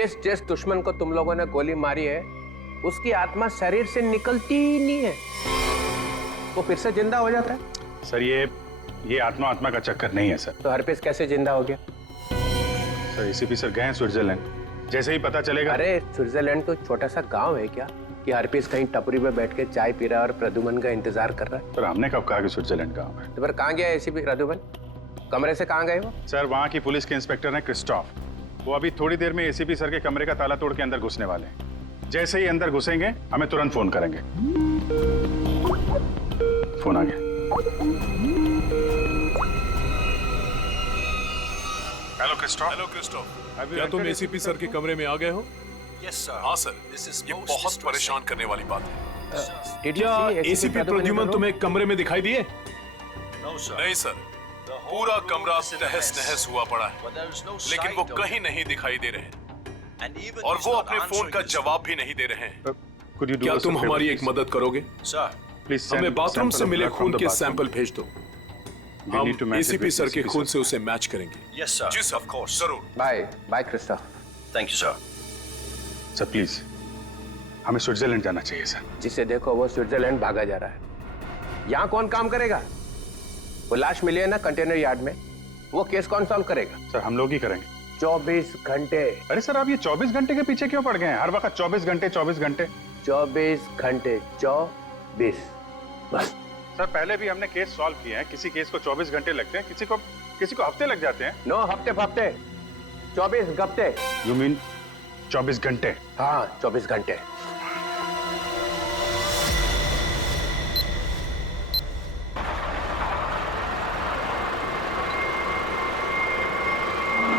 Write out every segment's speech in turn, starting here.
जिस जिस दुश्मन को तुम लोगों ने गोली मारी है उसकी आत्मा शरीर से निकलती ही नहीं है, वो फिर से जिंदा हो जाता है। सर ये आत्मा का चक्कर नहीं है सर। तो हरपीस कैसे जिंदा हो गया? सर एसीपी सर गए हैं स्विट्जरलैंड, जैसे ही पता चलेगा। अरे स्विट्जरलैंड तो छोटा सा गांव है क्या कि हरपीस कहीं टपरी पे बैठ के चाय पी रहा है और प्रद्युमन का इंतजार कर रहा है? सर हमने कब कहा कि स्विट्जरलैंड गाँव है? तो फिर कहाँ गया एसीपी प्रद्युमन? कमरे से कहाँ गए वो? सर वहाँ की पुलिस के इंस्पेक्टर हैं क्रिस्टोफ, वो अभी थोड़ी देर में एसीपी सर के कमरे का ताला तोड़ के अंदर घुसने वाले हैं। जैसे ही अंदर घुसेंगे हमें तुरंत फोन करेंगे। फोन आ गया। Hello Christophe. हेलो क्रिस्टोफ, क्या तुम एसीपी सर के कमरे में आ गए हो? Yes sir. हाँ सर, ये बहुत परेशान करने वाली बात है। Did you क्या see एसीपी प्रद्युमन तुम्हें कमरे में दिखाई दिए? No sir. नहीं सर, पूरा कमरा तहस नहस हुआ पड़ा है, लेकिन वो कहीं नहीं दिखाई दे रहे और वो अपने फोन का जवाब भी नहीं दे रहे हैं। क्या तुम हमारी एक मदद करोगे? सर प्लीज हमें बाथरूम से मिले खून के सैंपल भेज दो, हम एसीपी सर के खून से उसे मैच करेंगे। Yes sir. जी सर, ऑफ कोर्स, जरूर। Bye bye Christoph. Thank you sir. Sir please हमें स्विट्जरलैंड जाना चाहिए सर। जिसे देखो वो स्विट्जरलैंड भागा जा रहा है। यहाँ कौन काम करेगा? वो लाश मिली है ना कंटेनर यार्ड में, वो केस कौन सॉल्व करेगा? सर हम लोग ही करेंगे। 24 घंटे। अरे सर आप ये 24 घंटे के पीछे क्यों पड़ गए हैं? हर वक्त 24 घंटे 24 घंटे 24 घंटे 24 बस। सर पहले भी हमने केस सॉल्व किए हैं, किसी केस को 24 घंटे लगते हैं, किसी को हफ्ते लग जाते हैं। नो हफ्ते 24 घंटे। यू मीन 24 घंटे? हाँ 24 घंटे।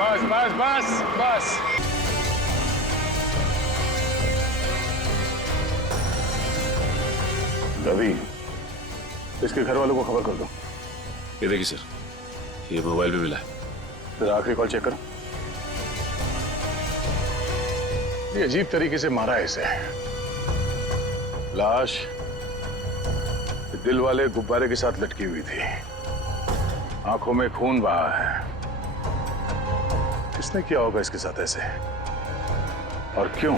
बस बस बस बस। रवि, इसके घर वालों को खबर कर दो। ये देखिए सर, ये मोबाइल भी मिला है। जरा आखिरी कॉल चेक करो। ये अजीब तरीके से मारा है इसे। लाश दिल वाले गुब्बारे के साथ लटकी हुई थी, आंखों में खून बहा है। किसने किया होगा इसके साथ ऐसे और क्यों?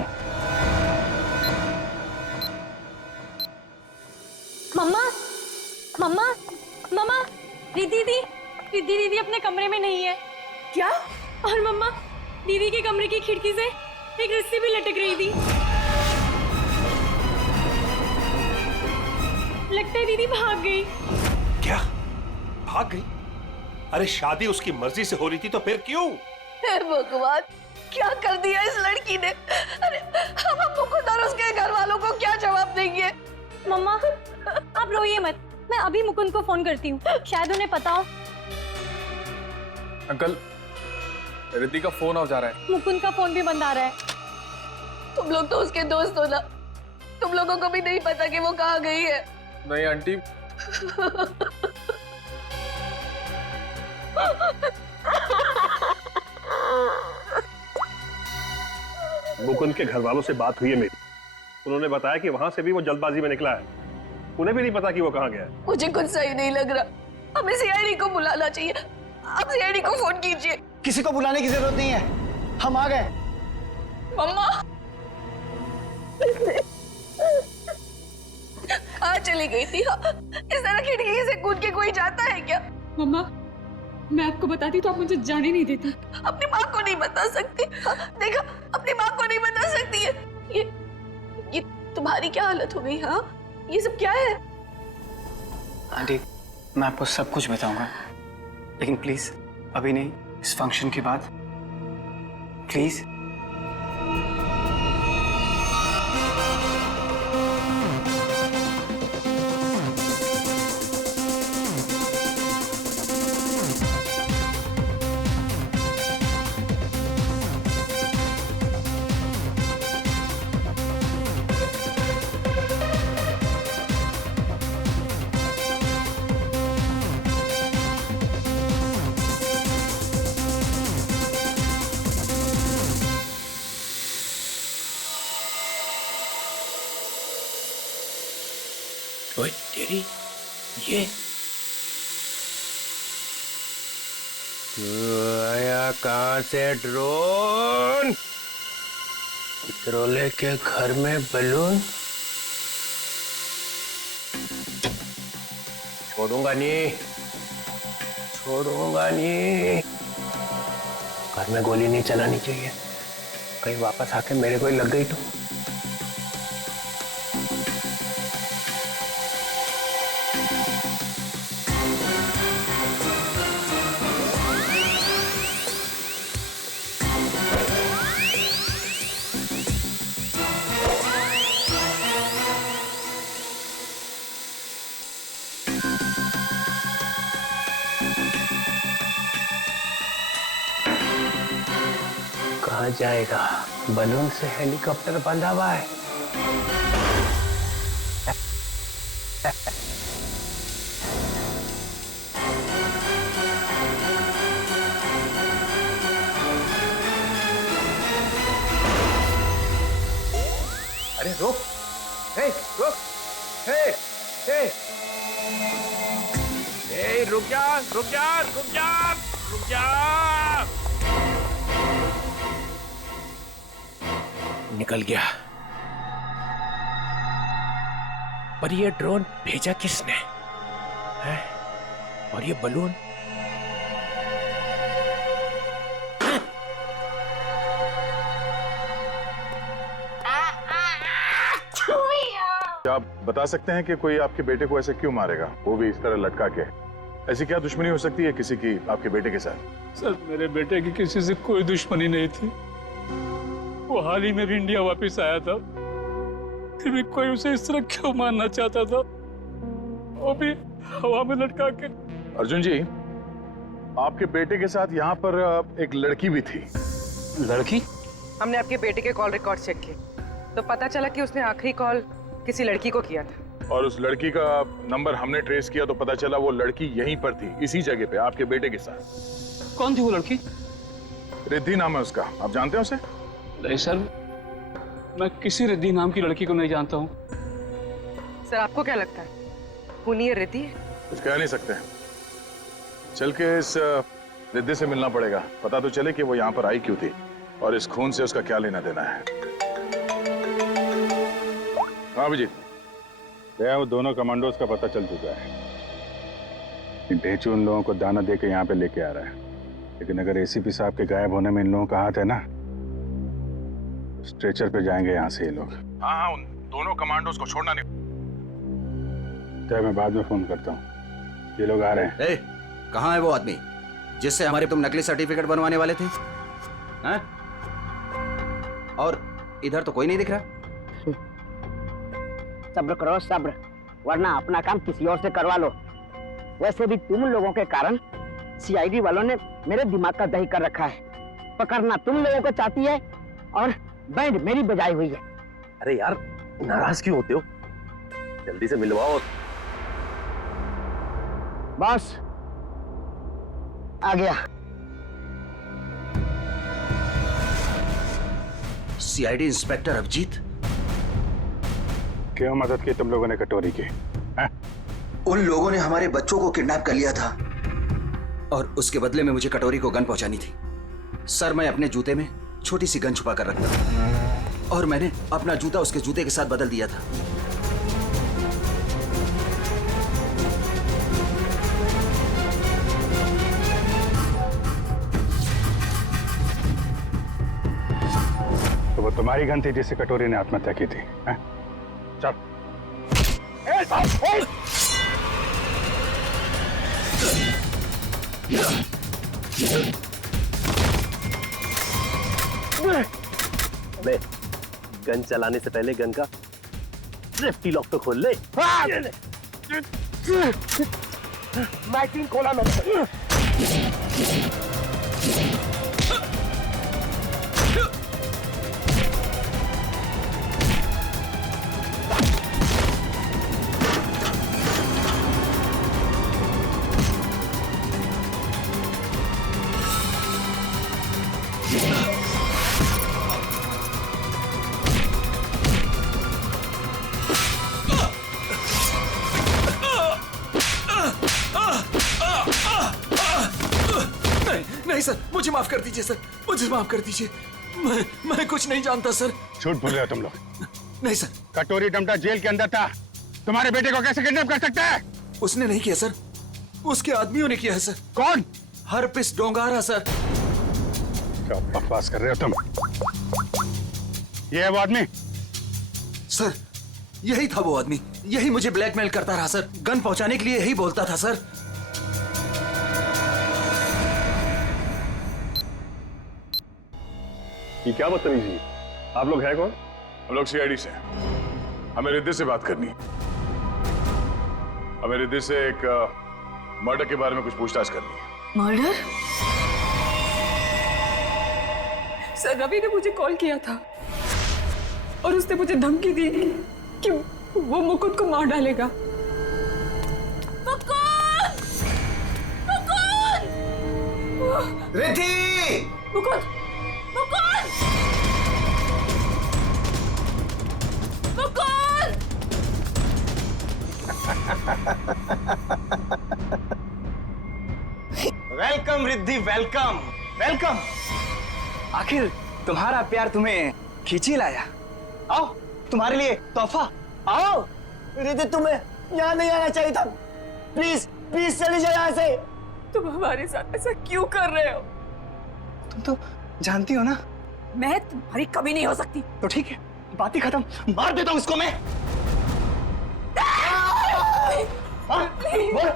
मम्मा, मम्मा, मम्मा, दीदी अपने कमरे में नहीं है। क्या? और मम्मा, दीदी के कमरे की खिड़की से एक रस्सी भी लटक रही थी। लगता है दीदी भाग गई। क्या? भाग गई? अरे शादी उसकी मर्जी से हो रही थी तो फिर क्यों? हे भगवान, क्या कर दिया इस लड़की ने? अरे हम अम्मू को और उसके घर वालों को क्या जवाब देंगे? मम्मा, आप रोइए मत, मैं अभी मुकुंद को फोन करती हूँ, शायद उन्हें पता हो। अंकल, रिद्धि का फोन आ जा रहा है। मुकुंद का फोन भी बंद आ रहा है। तुम लोग तो उसके दोस्त हो ना, तुम लोगों को भी नहीं पता कि वो कहाँ गई है? नहीं आंटी। मुकुंद के घर वालों से बात हुई है मेरी, उन्होंने बताया कि वहां से भी वो जल्दबाजी में निकला है, उन्हें भी नहीं पता कि वो कहाँ गया है। मुझे कुछ सही नहीं लग रहा, हमें सीआईडी को बुलाना चाहिए। आप सीआईडी को फोन कीजिए। किसी को बुलाने की जरूरत नहीं है, हम आ गए। मम्मा कहाँ चली गई थी? इस तरह खिड़की से कूद के कोई जाता है क्या? मम्मा, मैं आपको बताती तो आप मुझे जाने नहीं देती। अपनी माँ को नहीं बता सकती? देखा, अपनी माँ को नहीं बता सकती है। ये तुम्हारी क्या हालत हो गई? हाँ, ये सब क्या है? आंटी, मैं आपको सब कुछ बताऊंगा, लेकिन प्लीज अभी नहीं, इस फंक्शन के बाद प्लीज। ओए तेरी ये आया कहाँ से ड्रोन? चित्रोले के घर में बलून छोड़ूंगा नहीं, छोड़ूंगा नहीं। घर में गोली नहीं चलानी चाहिए, कहीं वापस आके मेरे को ही लग गई तो। कहाँ जाएगा? बलून से हेलीकॉप्टर बंधा हुआ है। अरे रुक, हे रुक, हे रुक जा, रुक जा, रुक जा, रुक जा। निकल गया। पर ये ड्रोन भेजा किसने है? और ये बलून? आप बता सकते हैं कि कोई आपके बेटे को ऐसे क्यों मारेगा, वो भी इस तरह लटका के? ऐसी क्या दुश्मनी हो सकती है किसी की आपके बेटे के साथ? सर, मेरे बेटे की किसी से कोई दुश्मनी नहीं थी। वो हाल ही में भी इंडिया वापस आया था, फिर भी कोई उसे इस तरह क्यों मारना चाहता था, वो भी हवा में लटका के। अर्जुन जी, आपके बेटे के साथ यहाँ पर एक लड़की भी थी। लड़की? हमने आपके बेटे के कॉल रिकॉर्ड चेक किए तो पता चला कि उसने आखिरी कॉल किसी लड़की को किया था। और उस लड़की का नंबर हमने ट्रेस किया तो पता चला वो लड़की यहीं पर थी, इसी जगह पे आपके बेटे के साथ। कौन थी वो लड़की? रिद्धि नाम है उसका, आप जानते हैं उसे? नहीं सर, मैं किसी रिद्धि नाम की लड़की को नहीं जानता हूँ। सर, आपको क्या लगता है खूनी ये रिद्धि है? कुछ कह नहीं सकते, चल के इस रिद्धि से मिलना पड़ेगा, पता तो चले कि वो यहाँ पर आई क्यों थी और इस खून से उसका क्या लेना देना है। हाँ अभिजीत, भैया वो दोनों कमांडोज का पता चल चुका है। ढेंचू उन लोगों को दाना दे के यहाँ पे लेके आ रहा है, लेकिन अगर एसीपी साहब के गायब होने में इन लोगों का हाथ है ना, स्ट्रेचर पे जाएंगे यहाँ से ये लोग। हाँ हाँ, उन दोनों कमांडोज को छोड़ना नहीं। तो मैं बाद में फोन करता हूँ, ये लोग आ रहे हैं। कहाँ है वो आदमी जिससे हमारे तुम नकली सर्टिफिकेट बनवाने वाले थे? हैं? और इधर तो कोई नहीं दिख रहा। सब्र करो सब्र, वरना अपना काम किसी और से करवा लो। वैसे भी तुम लोगों के कारण सीआईडी वालों ने मेरे दिमाग का दही कर रखा है। पकड़ना तुम लोगों को चाहती है और बैंड मेरी बजाई हुई है। अरे यार, नाराज क्यों होते हो? जल्दी से मिलवाओ। बॉस आ गया। सीआईडी इंस्पेक्टर अभिजीत, क्यों मदद की तुम लोगों ने कटोरी की? उन लोगों ने हमारे बच्चों को किडनैप कर लिया था और उसके बदले में मुझे कटोरी को गन पहुंचानी थी। सर, मैं अपने जूते में छोटी सी गन छुपा कर रखता था और मैंने अपना जूता उसके जूते के साथ बदल दिया था। तो वो तुम्हारी गन थी जिससे कटोरी ने आत्महत्या की थी? चल। अबे, गन चलाने से पहले गन का सेफ्टी लॉक तो खोल ले। मैगजीन खोला मैंने। नहीं सर, मुझे माफ कर दीजिए सर, मुझे माफ कर दीजिए। मैं कुछ नहीं जानता सर। झूठ बोल रहे हो तुम लोग। नहीं सर। कटोरी डमटा जेल के अंदर था, तुम्हारे बेटे को कैसे किडनैप कर सकता है? उसने नहीं किया सर, उसके आदमियों ने किया है सर। कौन? Herpes डोंगारा sir. क्या बकवास कर रहे हो तुम? ये है वो आदमी? सर यही था वो आदमी, यही मुझे ब्लैकमेल करता रहा सर, गन पहुंचाने के लिए यही बोलता था सर। ये क्या बदतमीजी? आप लोग हैं कौन? हम लोग सीआईडी से हैं। हमें रिद्धि से बात करनी है। हमें रिद्धि से एक मर्डर के बारे में कुछ पूछताछ करनी है। मर्डर? सर रवि ने मुझे कॉल किया था और उसने मुझे धमकी दी कि वो मुकुंद को मार डालेगा। Riddhi! Mukund! Mukund! Mukund! Welcome Riddhi, welcome welcome. आखिर तुम्हारा प्यार तुम्हें खींची लाया। आओ, तुम्हारे लिए तोहफा। आओ। रिद्धि, तुम्हें यहाँ नहीं आना चाहिए था। प्लीज प्लीज चली जाओ यहाँ से। तुम हमारे साथ ऐसा क्यों कर रहे हो? तुम तो जानती हो ना मैं तुम्हारी कभी नहीं हो सकती। तो ठीक है, बात ही खत्म। मार देता हूँ इसको मैं। बोल।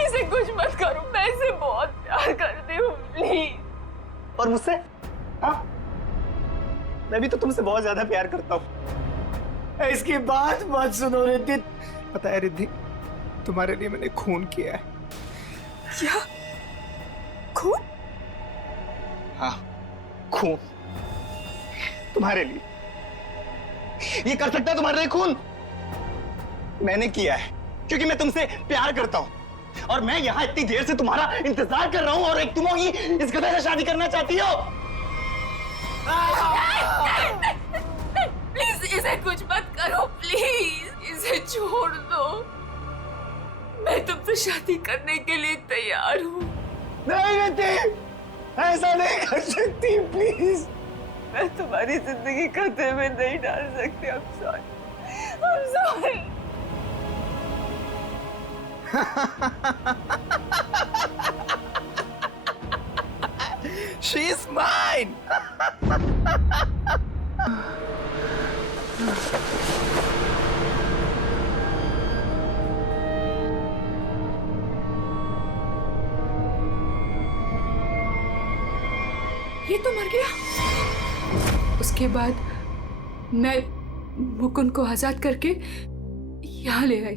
इसे कुछ मत करो, मैं इसे बहुत प्यार करती हूँ, प्लीज। और मुझसे? हाँ, मैं भी तो तुमसे बहुत ज्यादा प्यार करता हूँ। इसकी बात मत सुनो रिद्धि। पता है रिद्धि, तुम्हारे लिए मैंने खून किया है। क्या? खून? हाँ, खून तुम्हारे लिए। ये कर सकता है तुम्हारे लिए खून? मैंने किया है क्योंकि मैं तुमसे प्यार करता हूं और मैं यहाँ इतनी देर से तुम्हारा इंतजार कर रहा हूं और एक तुम ही इस गधे से शादी करना चाहती हो। प्लीज इसे कुछ मत करो, प्लीज इसे छोड़ दो। मैं तुमसे शादी करने के लिए तैयार हूँ। नहीं रिद्धि, ऐसा नहीं कर सकती, प्लीज। मैं तुम्हारी जिंदगी खतरे में नहीं डाल सकती। I'm sorry. I'm sorry. She is mine. ये तो मर गया। उसके बाद मैं मुकुंद को आजाद करके यहाँ ले आई।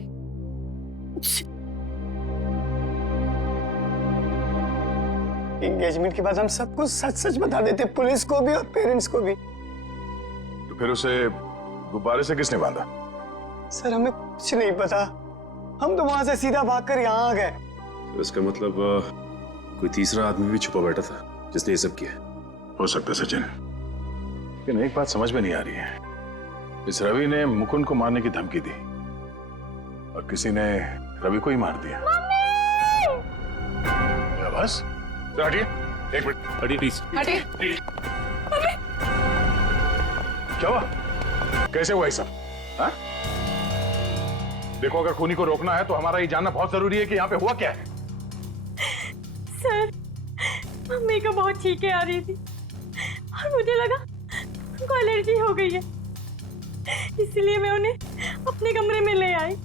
एंगेजमेंट के बाद हम सब कुछ सच सच बता देते, पुलिस को भी और पेरेंट्स को भी। तो फिर उसे गुब्बारे से किसने बांधा? सर हमें कुछ नहीं पता, हम तो वहां से सीधा भागकर यहाँ आ गए। तो इसका मतलब कोई तीसरा आदमी भी छुपा बैठा था जिसने ये सब किया। हो सकता है सचिन, लेकिन एक बात समझ में नहीं आ रही है। इस रवि ने मुकुंद को मारने की धमकी दी और किसी ने रवि को ही मार दिया। क्या बस? हटिए, एक मिनट। हटिए प्लीज। हटिए। क्या हुआ? कैसे हुआ ये सब? हाँ? देखो, अगर खूनी को रोकना है तो हमारा ये जानना बहुत जरूरी है कि यहाँ पे हुआ क्या है। सर, मम्मी को बहुत छींकें आ रही थी और मुझे लगा उनको एलर्जी हो गई है, इसलिए मैं उन्हें अपने कमरे में ले आई।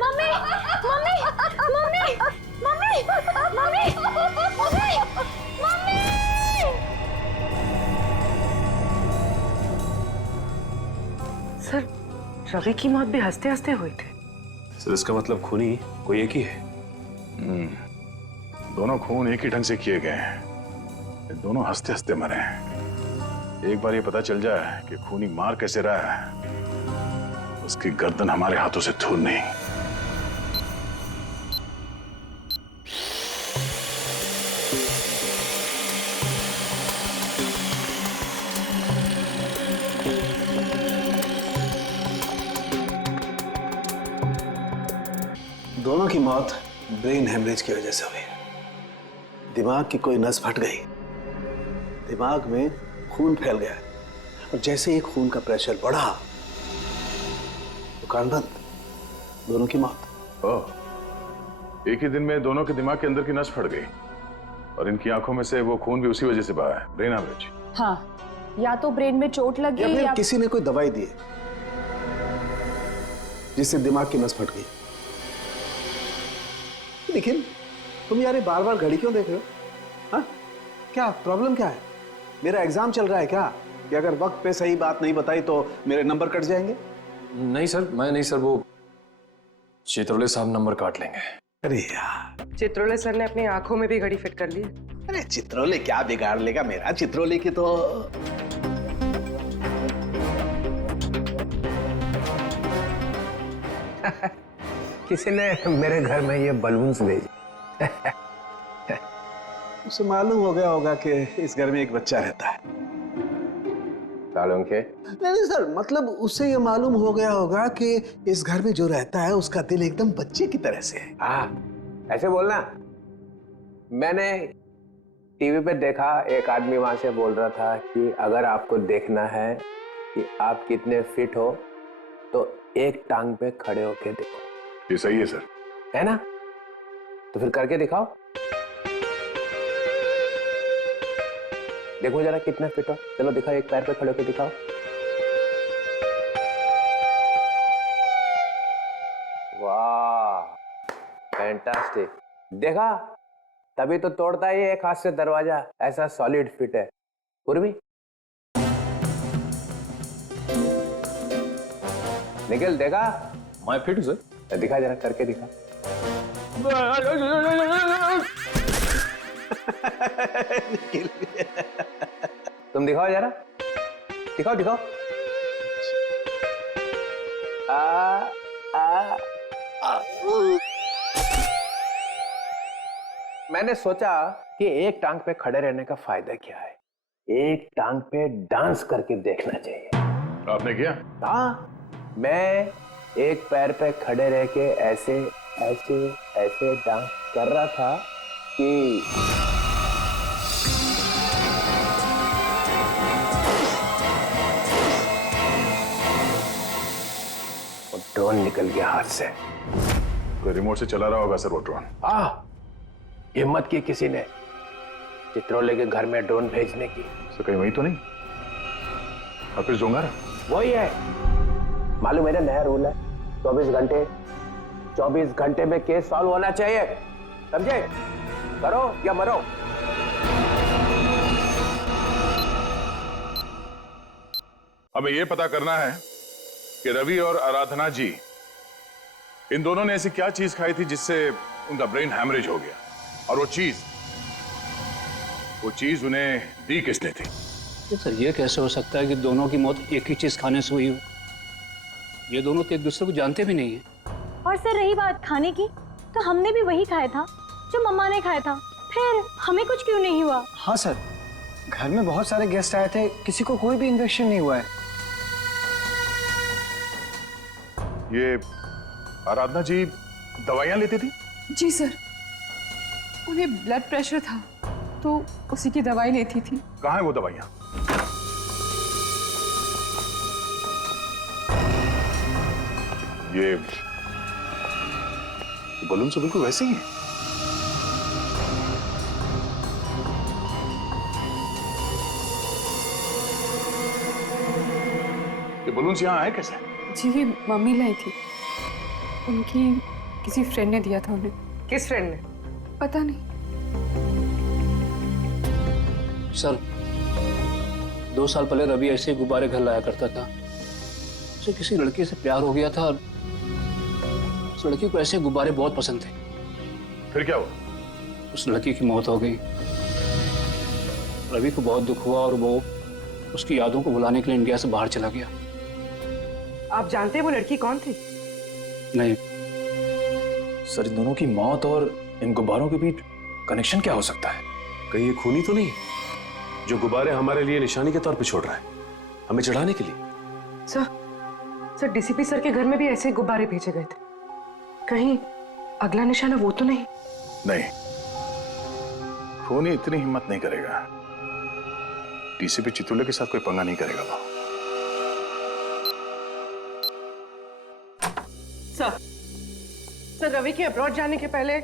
Mummy, mummy, mummy, mummy, mummy, mummy, mummy. Sir, Ravi की मौत भी हंसते हंसते हुई थी। सर इसका मतलब खूनी कोई एक ही है। दोनों खून एक ही ढंग से किए गए हैं, दोनों हंसते हंसते मरे हैं। एक बार ये पता चल जाए कि खूनी मार कैसे रहा है, उसकी गर्दन हमारे हाथों से दूर नहीं। दोनों की मौत ब्रेन हेमरेज की वजह से हुई। दिमाग की कोई नस फट गई, दिमाग में खून फैल गया और जैसे ही खून का प्रेशर बढ़ा दुकान बंद, दोनों की मौत। ओह, एक ही दिन में दोनों के दिमाग के अंदर की नस फट गई और इनकी आंखों में से वो खून भी उसी वजह से बहा है, ब्रेन हैमरेज। हाँ, या तो ब्रेन में चोट लगी या फिर किसी ने कोई दवाई दी जिससे दिमाग की नस फट गई। लेकिन तुम यार बार बार घड़ी क्यों देख रहे हो? हाँ, क्या प्रॉब्लम क्या है? मेरा एग्जाम चल रहा है क्या कि अगर वक्त पे सही बात नहीं बताई तो मेरे नंबर कट जाएंगे? नहीं सर, मैं नहीं सर, वो चित्रोले साहब नंबर काट लेंगे। अरे यार, चित्रोले सर ने अपनी आंखों में भी घड़ी फिट कर ली। अरे चित्रोले क्या बिगाड़ लेगा मेरा? चित्रोले की तो किसी ने मेरे घर में ये बलून्स भेजे। उसे मालूम हो गया होगा कि इस घर में एक बच्चा रहता है। सालों के? नहीं सर, मतलब उससे ये मालूम हो गया होगा कि इस घर में जो रहता है उसका दिल एकदम बच्चे की तरह से है। हाँ, ऐसे बोलना। मैंने टीवी पे देखा, एक आदमी वहां से बोल रहा था कि अगर आपको देखना है कि आप कितने फिट हो तो एक टांग पे खड़े होके देखो। ये सही है सर, है ना? तो फिर करके दिखाओ, देखो जरा कितने फिट हो। चलो दिखाओ, एक पैर पे खड़े होके दिखाओ। वाह, फैंटास्टिक। देखा, तभी तो तोड़ता है ये एक हाथ से दरवाजा, ऐसा सॉलिड फिट है। पूर्वी निखिल, देखा? मैं फिट हूं सर। दिखा जरा, करके दिखा। तुम दिखाओ जरा, दिखाओ दिखाओ। मैंने सोचा कि एक टांग पे खड़े रहने का फायदा क्या है, एक टांग पे डांस करके देखना चाहिए। आपने किया? हाँ, मैं एक पैर पे खड़े रह के ऐसे ऐसे ऐसे डांस कर रहा था कि वो ड्रोन निकल गया हाथ से। कोई रिमोट से चला रहा होगा सर वो ड्रोन। हिम्मत की किसी ने चित्रोले के घर में ड्रोन भेजने की। तो कहीं वही तो नहीं हाफिज डोंगारा? वही है। मालूम मेरा नया रूल है, 24 घंटे में केस सॉल्व होना चाहिए, समझे? करो या मरो। हमें यह पता करना है कि रवि और आराधना जी, इन दोनों ने ऐसी क्या चीज खाई थी जिससे उनका ब्रेन हैमरेज हो गया, और वो चीज उन्हें दी किसने थी? सर, ये कैसे हो सकता है कि दोनों की मौत एक ही चीज खाने से हुई हो? ये दोनों तो एक दूसरे को जानते भी नहीं है। और सर रही बात खाने की, तो हमने भी वही खाया था जो मम्मा ने खाया था, फिर हमें कुछ क्यों नहीं हुआ? हाँ सर, घर में बहुत सारे गेस्ट आए थे, किसी को कोई भी इन्फेक्शन नहीं हुआ है। ये आराधना जी दवाइयां लेती थी? जी सर, उन्हें ब्लड प्रेशर था तो उसी की दवाई लेती थी। कहाँ है वो दवाइयां? ये बलून से बिल्कुल वैसे ही है। ये बलून्स यहाँ आए कैसे? जी, ये मम्मी लाई थी, उनकी किसी फ्रेंड ने दिया था उन्हें। किस फ्रेंड ने? पता नहीं सर। 2 साल पहले रवि ऐसे गुब्बारे घर लाया करता था। उसे किसी लड़की से प्यार हो गया था और उस लड़की को ऐसे गुब्बारे बहुत पसंद थे। फिर क्या हुआ? उस लड़की की मौत हो गई। रवि को बहुत दुख हुआ और वो उसकी यादों को भुलाने के लिए इंडिया से बाहर चला गया। आप जानते हैं वो लड़की कौन थी? नहीं सर, इन दोनों की मौत और इन गुब्बारों के बीच कनेक्शन क्या हो सकता है? कहीं ये खूनी तो नहीं जो गुब्बारे हमारे लिए निशानी के तौर पे छोड़ रहा है, हमें चढ़ाने के लिए? सर डीसीपी सर के घर में भी ऐसे गुब्बारे भेजे गए थे, कहीं अगला निशाना वो तो नहीं? नहीं, खूनी इतनी हिम्मत नहीं करेगा। डीसीपी चितुले के साथ कोई पंगा नहीं करेगा वो। सर रवि के अब्रॉड जाने के पहले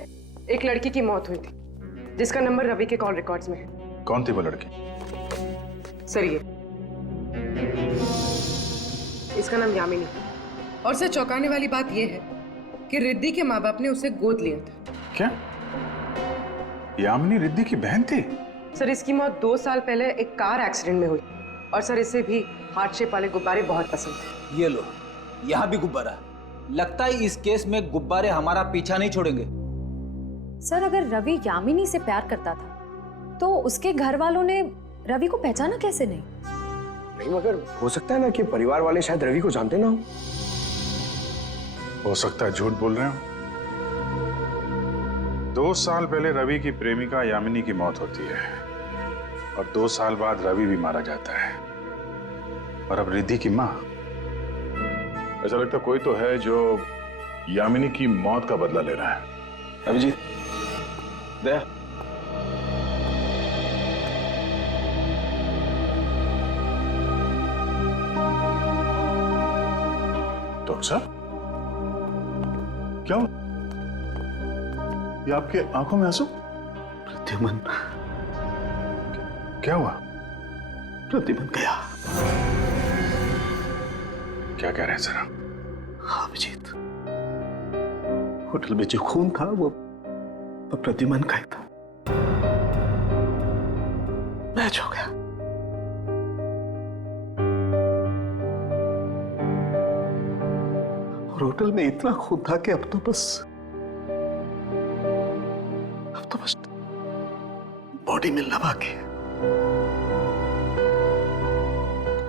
एक लड़की की मौत हुई थी जिसका नंबर रवि के कॉल रिकॉर्ड्स में है। कौन थी वो लड़की? सर ये इसका नाम यामिनी। और सर चौंकाने वाली बात यह है कि रिद्धि के माँ बाप ने उसे गोद लिया था। क्या यामिनी रिद्धि की बहन थी? सर इसकी मौत 2 साल पहले एक कार एक्सीडेंट में हुई और सर इसे भी हार्ट शेप वाले गुब्बारे बहुत पसंद थे। ये लो, यहाँ भी गुब्बारा। लगता है इस केस में गुब्बारे हमारा पीछा नहीं छोड़ेंगे। सर अगर रवि यामिनी से प्यार करता था तो उसके घर वालों ने रवि को पहचाना कैसे नहीं? नहीं मगर हो सकता है ना कि परिवार वाले शायद रवि को जानते ना हो सकता है झूठ बोल रहे हो। 2 साल पहले रवि की प्रेमिका यामिनी की मौत होती है और 2 साल बाद रवि भी मारा जाता है और अब रिद्धि की माँ। ऐसा लगता कोई तो है जो यामिनी की मौत का बदला ले रहा है। अभिजीत दया, डॉक्टर साहब क्या हुआ? ये आपके आंखों में आंसू? प्रद्युमन। क्या हुआ? प्रद्युमन गया। क्या कह रहे हैं सर? हाँ अभिजीत, होटल में जो खून था वो प्रद्युमन का ही था। मैच हो गया। और होटल में इतना खून था कि अब तो बस बॉडी मिलना बाकी है।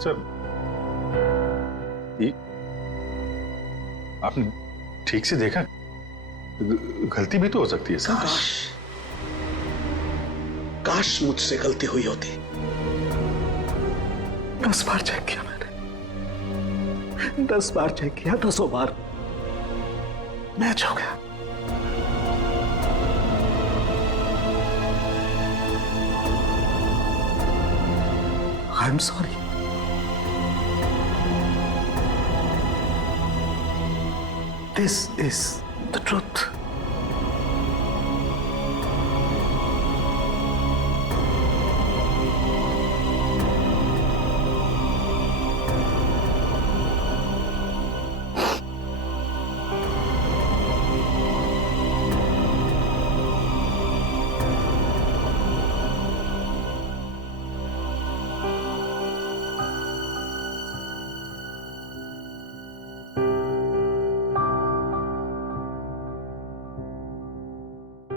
सर ये आपने ठीक से देखा? गलती भी तो हो सकती है सर। काश मुझसे गलती हुई होती। 10 बार चेक किया मैंने, 10 बार चेक किया, 10 बार मैच हो गया। I am sorry. This is the truth.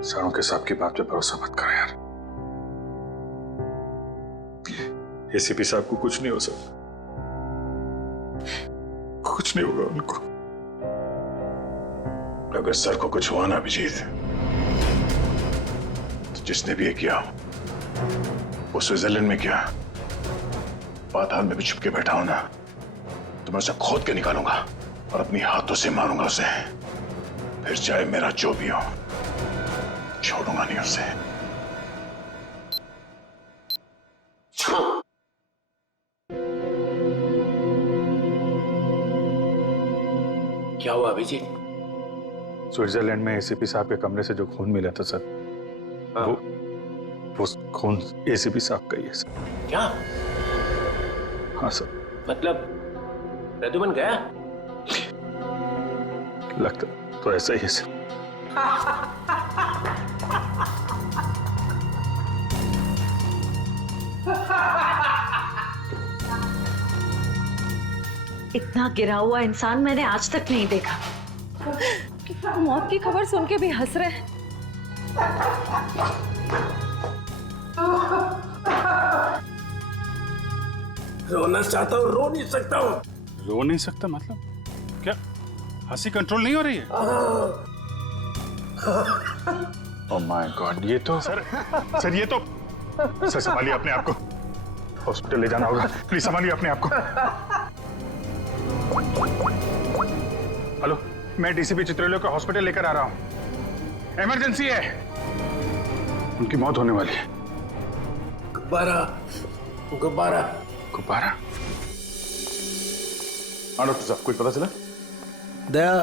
सरों के साहब की बात पे भरोसा मत करो यार। एसीपी साहब को कुछ नहीं हो सकता, कुछ नहीं होगा उनको। अगर सर को कुछ हुआ ना अभिजीत, तो जिसने भी ये किया वो स्विट्जरलैंड में किया, पाताल में भी छुप के बैठा हो ना, तो मैं उसे खोद के निकालूंगा और अपनी हाथों से मारूंगा उसे। फिर चाहे मेरा जो भी हो, छोड़ूंगा नहीं उसे। क्या हुआ अभिजीत? स्विट्जरलैंड में एसीपी साहब के कमरे से जो खून मिला था सर, वो खून एसीपी साहब का ही है सर। क्या? हाँ सर। मतलब प्रद्युमन गया? लगता तो ऐसा ही है सर। इतना गिरा हुआ इंसान मैंने आज तक नहीं देखा। मौत की खबर सुन के भी हंस रहे हैं। रोना चाहता हूँ, रो नहीं सकता हूँ। रो नहीं सकता मतलब क्या? हंसी कंट्रोल नहीं हो रही है? ओह माय गॉड, ये तो सर ये तो सर संभालिए अपने आप को, हॉस्पिटल ले जाना होगा। प्लीज संभालिए अपने आप को। हेलो, मैं डीसीपी चित्रलोक को हॉस्पिटल लेकर आ रहा हूं। इमरजेंसी है। उनकी मौत होने वाली है। गुब्बारा गुब्बारा गुब्बारा? हाँ डॉक्टर साहब, कुछ पता चला? दया,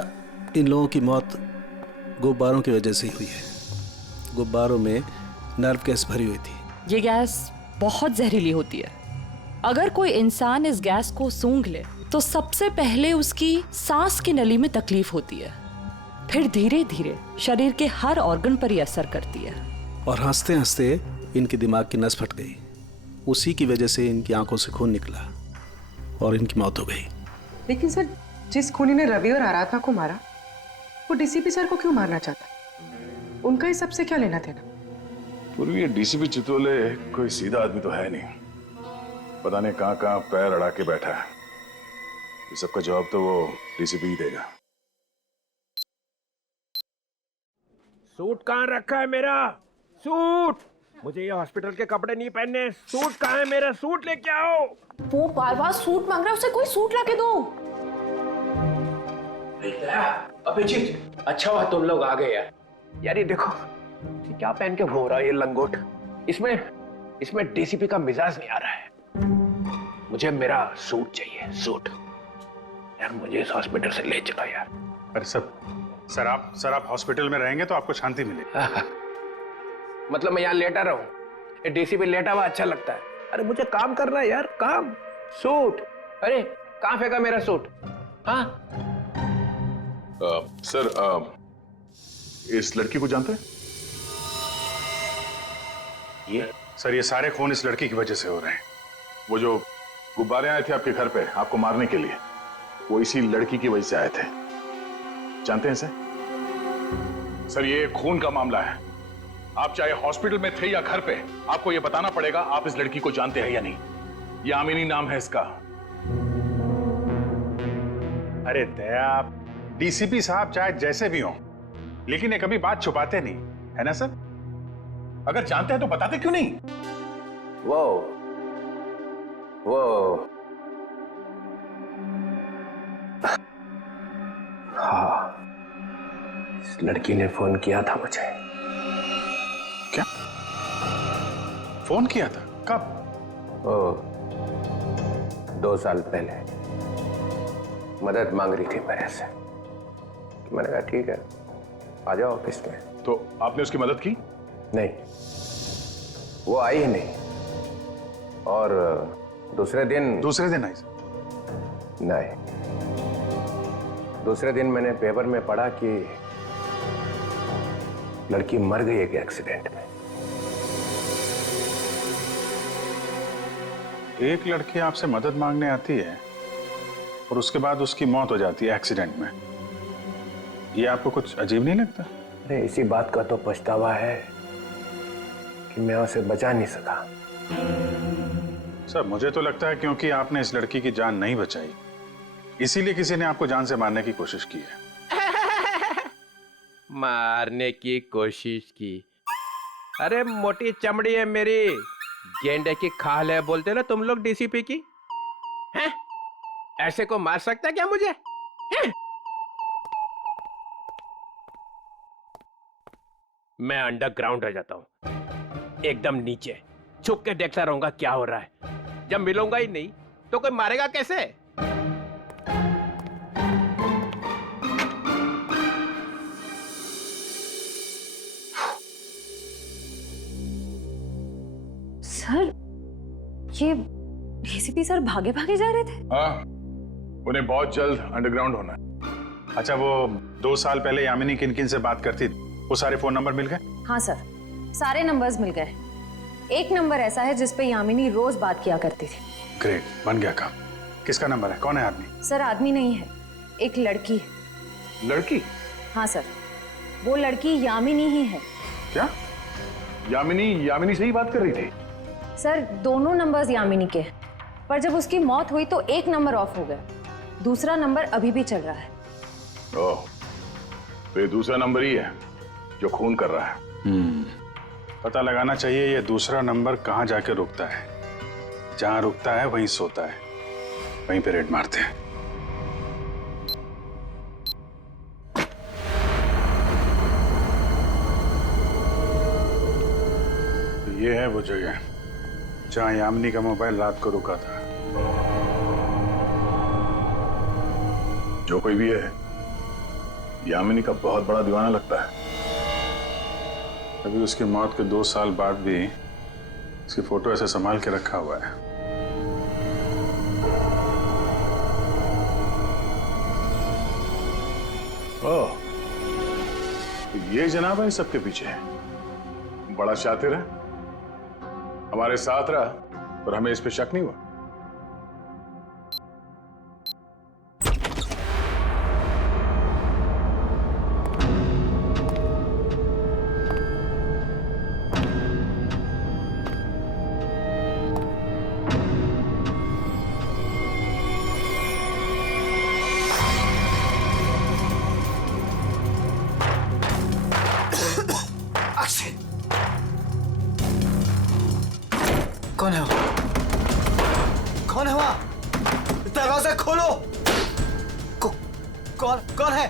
इन लोगों की मौत गुब्बारों की वजह से ही हुई है। गुब्बारों में नर्व गैस भरी हुई थी। ये गैस बहुत जहरीली होती है। अगर कोई इंसान इस गैस को सूंघ ले तो सबसे पहले उसकी सांस की नली में तकलीफ होती है, फिर धीरे धीरे शरीर के हर ऑर्गन पर ये असर करती है। और हंसते हंसते इनके दिमाग की नस फट गई। उसी की वजह से इनकी आंखों से खून निकला और इनकी मौत हो गई। लेकिन सर, जिस खूनी ने रवि और आराधना को मारा, वो डीसीपी सर को क्यों मारना चाहता? उनका इस सबसे क्या लेना देना? पूर्वी, ये डीसीपी चितोले कोई सीधा आदमी तो है नहीं। पता नहीं कहाँ कहाँ पैर अड़ा के बैठा है। इस सबका जवाब तो वो डीसीपी ही देगा। सूट कहाँ रखा है मेरा? सूट! मुझे ये हॉस्पिटल के कपड़े नहीं पहनने। सूट कहाँ है मेरा? सूट लेके आओ। वो बार बार सूट मांग रहा है, उसे कोई सूट लाके दो। अभिजीत, अच्छा हुआ तुम लोग आ गए यार। यार ये देखो, ये क्या पहन के घूम रहा है ये लंगोट। इसमें डीसीपी का मिजाज नहीं आ रहा है। मुझे मेरा सूट चाहिए, सूट। यार मुझे इस हॉस्पिटल से ले चलो यार। अरे सर आप हॉस्पिटल में रहेंगे तो आपको शांति मिलेगी। मतलब मैं यहाँ लेटा रहूं? डीसीपी लेटा हुआ अच्छा लगता है? अरे मुझे काम करना है यार, काम। सूट, अरे कहाँ फेंका मेरा सूट? हाँ सर, इस लड़की को जानते हैं? ये सारे खून इस लड़की की वजह से हो रहे हैं। वो जो गुब्बारे आए थे आपके घर पे आपको मारने के लिए, वो इसी लड़की की वजह से आए थे। जानते हैं इसे? सर, ये खून का मामला है। आप चाहे हॉस्पिटल में थे या घर पे, आपको ये बताना पड़ेगा आप इस लड़की को जानते हैं या नहीं। यामिनी नाम है इसका। अरे दया, डीसीपी साहब चाहे जैसे भी हों, लेकिन ये कभी बात छुपाते नहीं, है ना सर? अगर जानते हैं तो बताते क्यों नहीं? वो हाँ, इस लड़की ने फोन किया था मुझे। क्या फोन किया था? कब? 2 साल पहले मदद मांग रही थी मेरे से। मैंने कहा ठीक है, आ जाओ ऑफिस में। तो आपने उसकी मदद की? नहीं, वो आई ही नहीं। और दूसरे दिन आई? नहीं, दूसरे दिन मैंने पेपर में पढ़ा कि लड़की मर गई एक एक्सीडेंट में। एक लड़की आपसे मदद मांगने आती है और उसके बाद उसकी मौत हो जाती है एक्सीडेंट में। ये आपको कुछ अजीब नहीं लगता? अरे इसी बात का तो पछतावा है कि मैं उसे बचा नहीं सका। सर, मुझे तो लगता है क्योंकि आपने इस लड़की की जान नहीं बचाई, इसीलिए किसी ने आपको जान से मारने की कोशिश की है। मारने की कोशिश की? अरे मोटी चमड़ी है मेरी, गेंडे की खाल है बोलते ना तुम लोग डीसीपी की। हैं? ऐसे को मार सकता क्या मुझे? हैं? मैं अंडरग्राउंड रह जाता हूं, एकदम नीचे छुप के देखता रहूंगा क्या हो रहा है। जब मिलूंगा ही नहीं तो कोई मारेगा कैसे? सर, ये डीसीपी सर भागे भागे जा रहे थे? हाँ, उन्हें बहुत जल्द अंडरग्राउंड होना है। अच्छा, वो 2 साल पहले यामिनी किन-किन से बात करती थी, वो सारे फोन नंबर मिल गए? हाँ सर, सारे नंबर्स मिल गए। एक नंबर ऐसा है जिस पे यामिनी रोज बात किया करती थी। ग्रेट, बन गया काम। किसका नंबर है? कौन है आदमी? सर, आदमी नहीं है, एक लड़की है। लड़की? हाँ सर, वो लड़की यामिनी ही है। क्या? यामिनी से ही बात कर रही थी? सर, दोनों नंबर्स यामिनी के हैं, पर जब उसकी मौत हुई तो एक नंबर ऑफ हो गया, दूसरा नंबर अभी भी चल रहा है। ओह, तो ये दूसरा नंबर ही है जो खून कर रहा है। पता लगाना चाहिए ये दूसरा नंबर कहाँ जाके रुकता है। जहां रुकता है वहीं सोता है, वहीं पे रेड मारते हैं। ये है वो जगह जहां यामिनी का मोबाइल रात को रुका था। जो कोई भी है, यामिनी का बहुत बड़ा दीवाना लगता है। अभी उसकी मौत के 2 साल बाद भी उसकी फोटो ऐसे संभाल के रखा हुआ है। ओह, तो ये जनाब है सबके पीछे, बड़ा शातिर है, हमारे साथ रहा और हमें इस पे शक नहीं हुआ। कौन है वो? कौन है वहां? दरवाजा खोलो। कौन कौन है?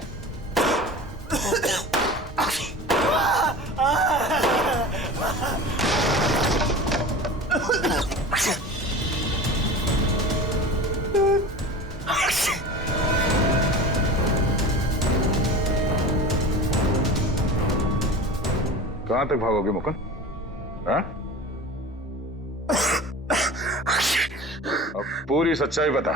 कहां तक भागोगे मुकुंद? हाँ? अब पूरी सच्चाई बता,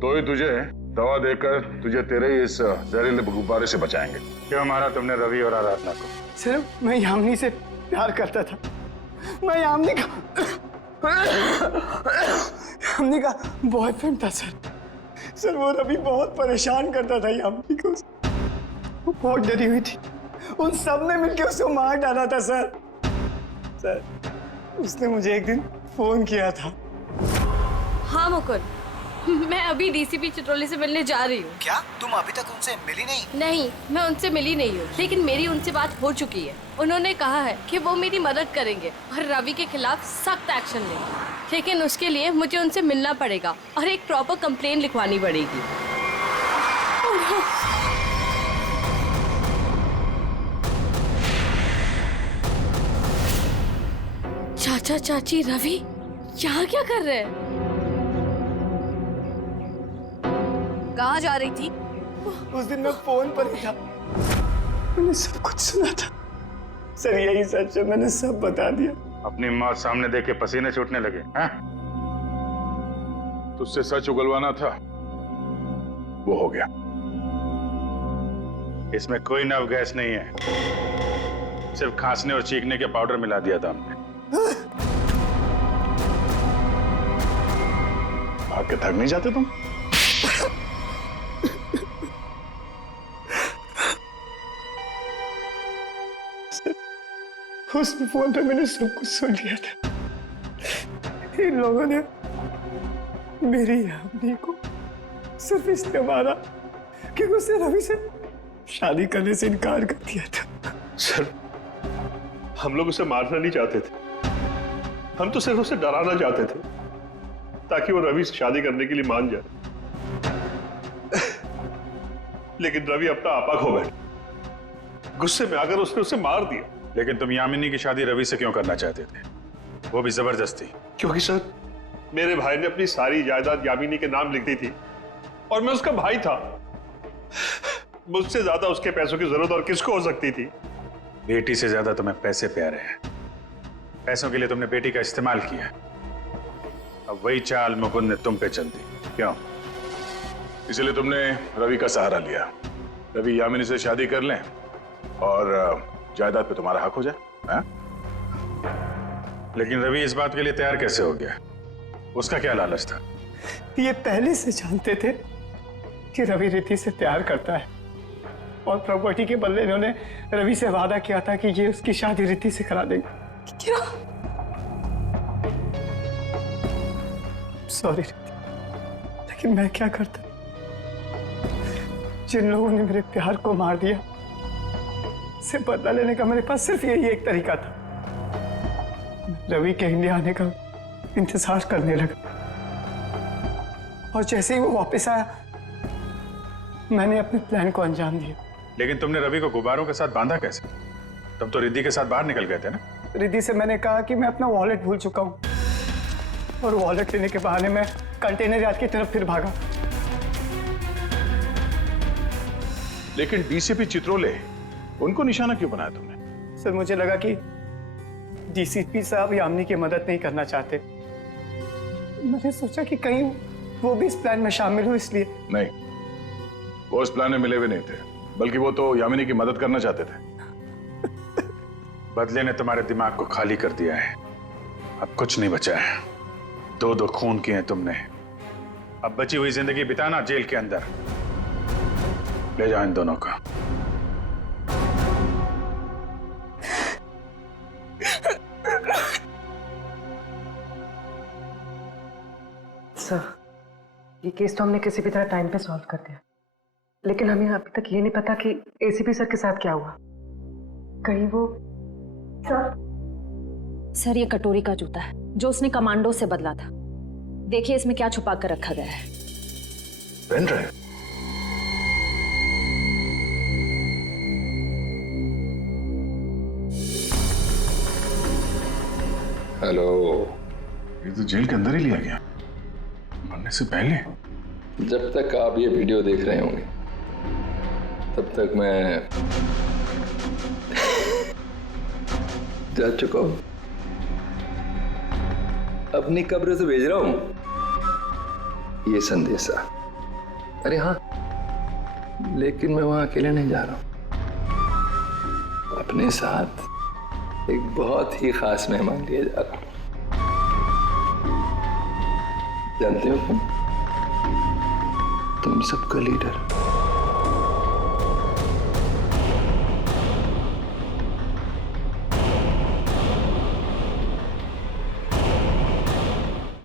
तो ही तुझे दवा देकर तुझे तेरे इस जहरीले गुब्बारे से बचाएंगे। क्यों मारा तुमने रवि और आराधना को? सर, मैं यामिनी से प्यार करता था। मैं यामिनी का बॉयफ्रेंड था सर। वो रवि बहुत परेशान करता था यामिनी को। वो बहुत डरी हुई थी। उन सब ने मिलकर उसे मार डाला था सर। उसने मुझे एक दिन फोन किया था। हाँ मुकुंद, मैं अभी डीसीपी चित्रोली से मिलने जा रही हूँ। क्या तुम अभी तक उनसे मिली नहीं? नहीं, मैं उनसे मिली नहीं हूँ, लेकिन मेरी उनसे बात हो चुकी है। उन्होंने कहा है कि वो मेरी मदद करेंगे और रवि के खिलाफ सख्त एक्शन लेंगे, लेकिन उसके लिए मुझे उनसे मिलना पड़ेगा और एक प्रॉपर कंप्लेन लिखवानी पड़ेगी। चाचा चाची रवि यहाँ क्या कर रहे हैं? कहाँ जा रही थी? उस दिन मैं फोन पर ही था, मैंने सब कुछ सुना था सर। यही सच है, मैंने सब बता दिया। अपनी मौत सामने देख के पसीने छूटने लगे हैं? तुझसे सच उगलवाना था, वो हो गया। इसमें कोई नव गैस नहीं है, सिर्फ खांसने और चीखने के पाउडर मिला दिया था हमने। भाग के थक नहीं जाते तुम? उस फोन पे मैंने सब कुछ सुन लिया था। इन लोगों ने मेरी यामिनी को सिर्फ इसलिए मारा क्योंकि उसने रवि से शादी करने से इनकार कर दिया था। सर, हम लोग उसे मारना नहीं चाहते थे, हम तो सिर्फ उसे डराना चाहते थे ताकि वो रवि से शादी करने के लिए मान जाए। लेकिन रवि अपना आपा खो बैठा, गुस्से में आकर उसने उसे मार दिया। लेकिन तुम यामिनी की शादी रवि से क्यों करना चाहते थे, वो भी जबरदस्ती? क्योंकि सर, मेरे भाई ने अपनी सारी जायदाद यामिनी के नाम लिख दी थी और मैं उसका भाई था। मुझसे ज्यादा उसके पैसों की जरूरत और किसको हो सकती थी? बेटी से ज्यादा तुम्हें पैसे प्यारे हैं। पैसों के लिए तुमने बेटी का इस्तेमाल किया। अब वही चाल मुकुंद ने तुम पे चल दी। क्यों? इसलिए तुमने रवि का सहारा लिया। रवि यामिनी से शादी कर लें और जायदाद पे तुम्हारा हक हो जाए। हाँ? लेकिन रवि इस बात के लिए तैयार कैसे हो गया? उसका क्या लालच था? ये पहले से जानते थे कि रवि रिद्धि से प्यार करता है और प्रॉपर्टी के बदले इन्होंने रवि से वादा किया था कि ये उसकी शादी रिद्धि से करा देंगे। क्या? सॉरी रिद्धि, लेकिन मैं क्या करता? जिन लोगों ने मेरे प्यार को मार दिया, से बदला लेने का मेरे पास सिर्फ यही एक तरीका था। रवि के इंडिया आने का इंतजार करने लगा और जैसे ही वो वापस आया, मैंने अपने प्लान को अंजाम दिया। लेकिन तुमने रवि को गुब्बारों के साथ बांधा कैसे? तुम तो रिद्धि के साथ बाहर निकल गए थे ना? रिद्धि से मैंने कहा कि मैं अपना वॉलेट भूल चुका हूँ, और वॉलेट लेने के बहाने मैं कंटेनर यार्ड की तरफ फिर भागा। लेकिन डीसीपी चित्रोले, उनको निशाना क्यों बनाया तुमने? सर मुझे लगा कि डीसीपी साहब यामिनी की मदद नहीं करना चाहते। मैंने सोचा कि कहीं वो भी इस प्लान में शामिल हो, इसलिए। नहीं, वो इस प्लान में मिले हुए नहीं थे, बल्कि वो तो यामिनी की मदद करना चाहते थे। बदले ने तुम्हारे दिमाग को खाली कर दिया है, अब कुछ नहीं बचा है। दो दो खून किए हैं तुमने, अब बची हुई जिंदगी बिताना जेल के अंदर। ले जाओ इन दोनों को। सर, ये केस तो हमने किसी भी तरह टाइम पे सॉल्व कर दिया, लेकिन हमें अभी तक ये नहीं पता कि एसीपी सर के साथ क्या हुआ। कहीं वो सर ये कटोरी का जूता है जो उसने कमांडो से बदला था। देखिए इसमें क्या छुपा कर रखा गया है। Pen drive. हेलो। ये तो जेल के अंदर ही लिया गया, मरने से पहले। जब तक आप ये वीडियो देख रहे होंगे तब तक मैं जा चुका हूं। अपनी कब्र से भेज रहा हूं ये संदेशा। अरे हाँ, लेकिन मैं वहां अकेले नहीं जा रहा हूं, अपने साथ एक बहुत ही खास मेहमान लिए जा रहा हूं। जानते हो तुम सबका लीडर।